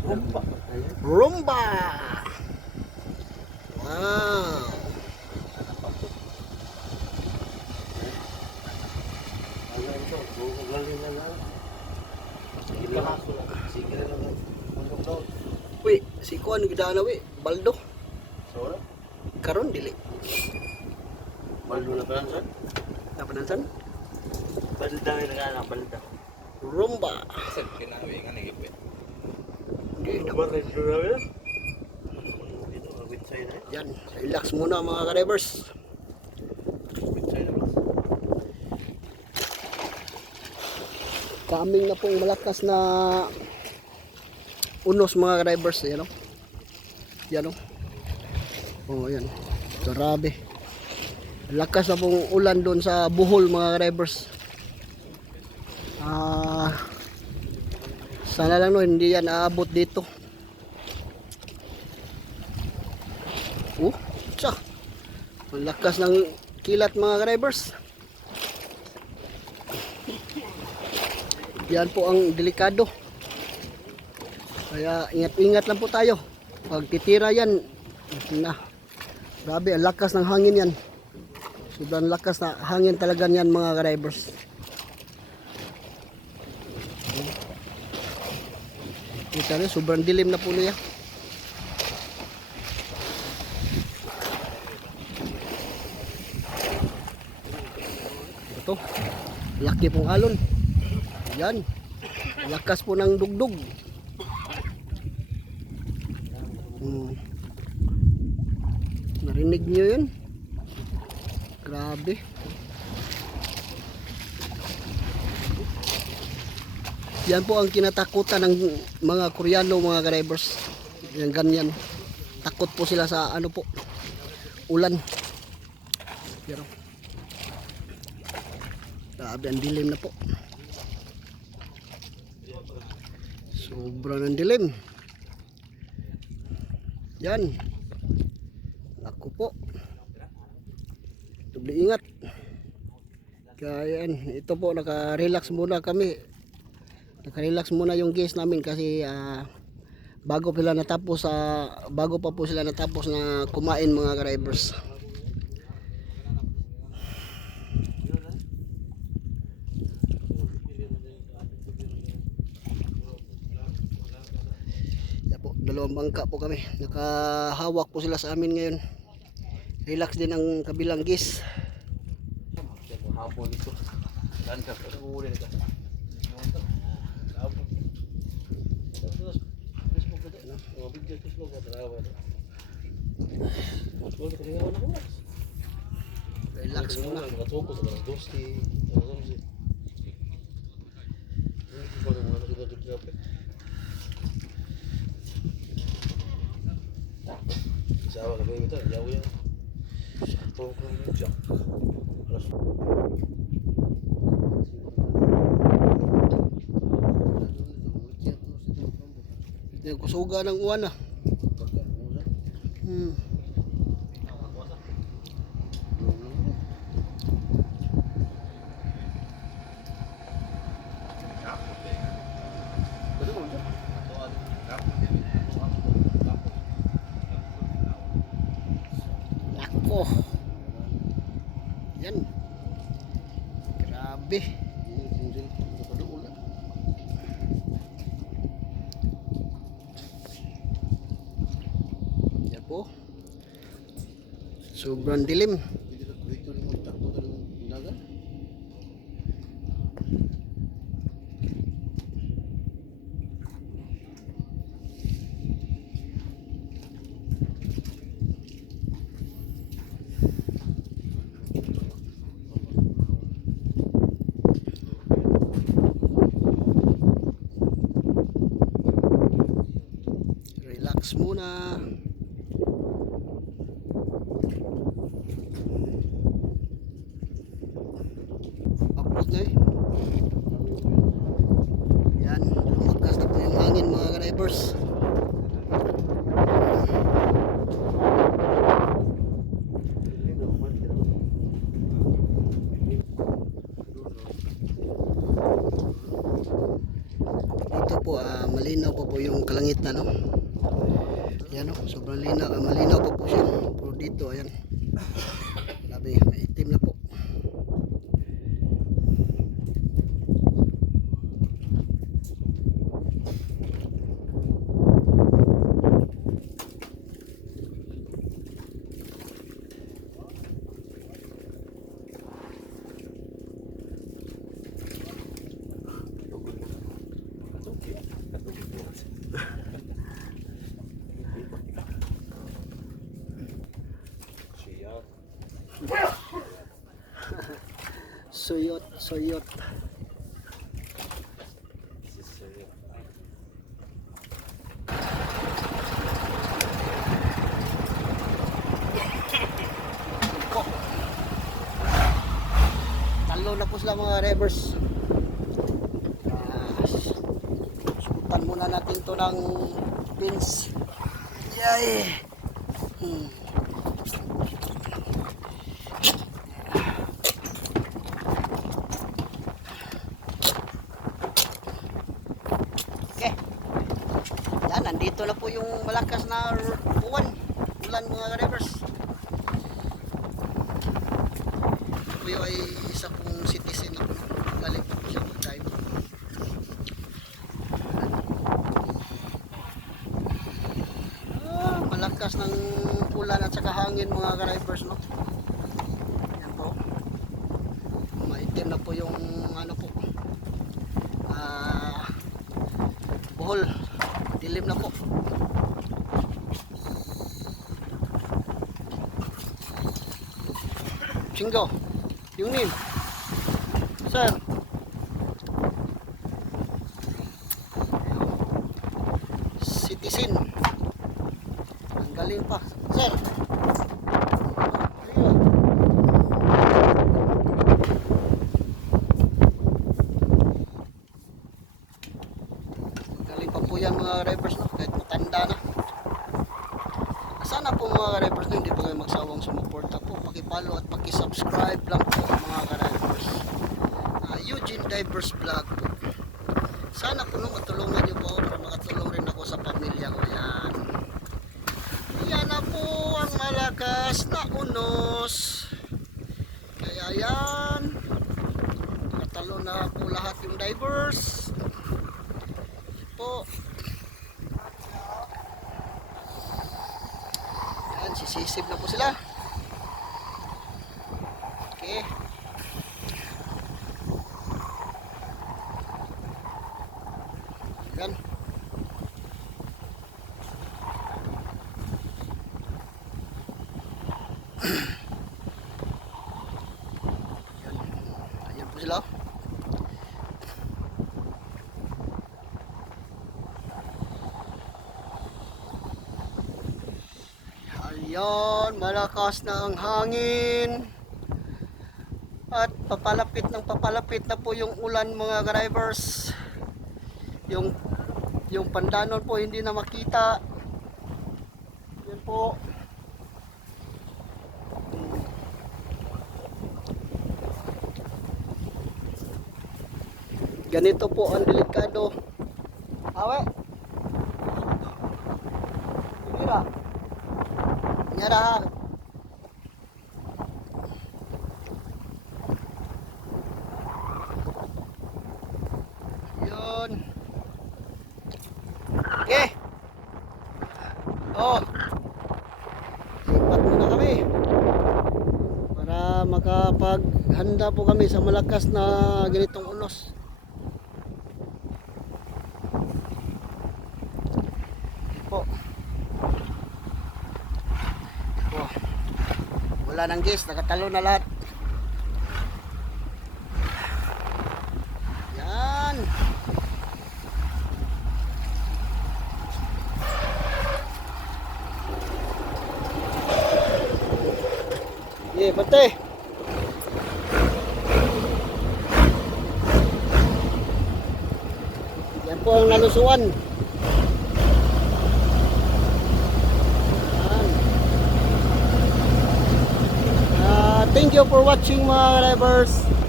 Rumba. Rumba! Wow! Na na. Uy, si Kuan gidana wi, Baldo. Sora? Karon dili. Baldo na ka sir? Napanansan? Balda na nga na. Balda. Rumba. Sir, kinawi nga nagip Yan, relax muna mga ba? Kaming na pong malakas na unos mga drivers, yan o. Yan o. Oh, yan. Grabe. Lakas na pong ulan doon sa Bohol mga drivers. Ah, sana lang no, hindi yan aabot dito. Oh, tsa. Malakas ng kilat mga drivers. Yan po ang delikado. Kaya ingat-ingat lang po tayo. Pag titira yan, na. Grabe, ang lakas ng hangin yan. Sobrang lakas na hangin talaga yan mga drivers. Rin, sobrang dilim na po niya. Ito, laki pong alon. Yan. Lakas po ng dugdug. Hmm. Narinig niyo yun? Grabe. Yan po ang kinatakutan ng mga Koreano, mga drivers. Yan ganyan. Takot po sila sa ano po, ulan. Pero, grabe ang dilim na po. Sobra ng dilim. Yan. Ako po. Doble ingat. Kaya yan, ito po naka-relax muna kami. Naka-relax muna yung guest namin kasi ah, bago sila natapos sa bago pa po sila natapos na kumain mga drivers. Dalawang bangka po kami. Nakahawak po sila sa amin ngayon. Relax din ang kabilang gis. Hapon ito. Relax mo lang. Nakatuko sa alas 12. Yan, kusuga ng uwan ah. Hmm. Nako. Yan. Grabe. Po. Sobrang dilim. Relax muna. Na eh. Yan, lumakas na po yung hangin mga drivers. Dito po, ah, malinaw pa po yung kalagayan. kalangitan no. Yan no, sobrang linaw, malinaw pa po siya. Pero dito ayan. Grabe, maitim na po. Siya. Suyot, suyot. Talo na po sila mga revers. Ah, sukutan muna natin to ng pins. Yay! Hmm. Okay. Nandito na po yung malakas na r- uwan. Ulan mga rivers. Kuya ay isa pong citizen na po. Galing po siya mag-dive. Ah, malakas ng ulan at saka hangin mga drivers no. Yan po. Maitim na po yung ano po. Ah, buhol. Dilim na po. Chingo. Yung name. Sir. Citizen. Ang galing pa. Sir. Ayun. Ang Galing pa po yan mga rivers no? kahit matanda na. Sana po mga rivers no, hindi po kayo magsawang sumuporta po. Pakipalo at pakisubscribe lang po mga rivers. Uh, Eugene Divers Vlog po. Sana po no, matulungan niyo po para makatulong rin ako sa pamilya ko yan. Yan na po ang malakas na unos. Kaya yan. Nakatalo na po lahat yung divers po. Yan, sisisip na po sila. Okay. Yan. Yan. Ayan po sila. Ayan, malakas na ang hangin. At papalapit ng papalapit na po yung ulan mga drivers. Yung yung pandanon po hindi na makita. Yan po. Ganito po ang delikado. Awe. Mira. Nyara. Yun. Okay. Oh. Lipat muna kami. Para makapaghanda po kami sa malakas na ganitong unos. Wala nang gas, nakatalo na lahat. Yan. Yeah, pate. Yan po ang nalusuan. Thank you for watching mga drivers.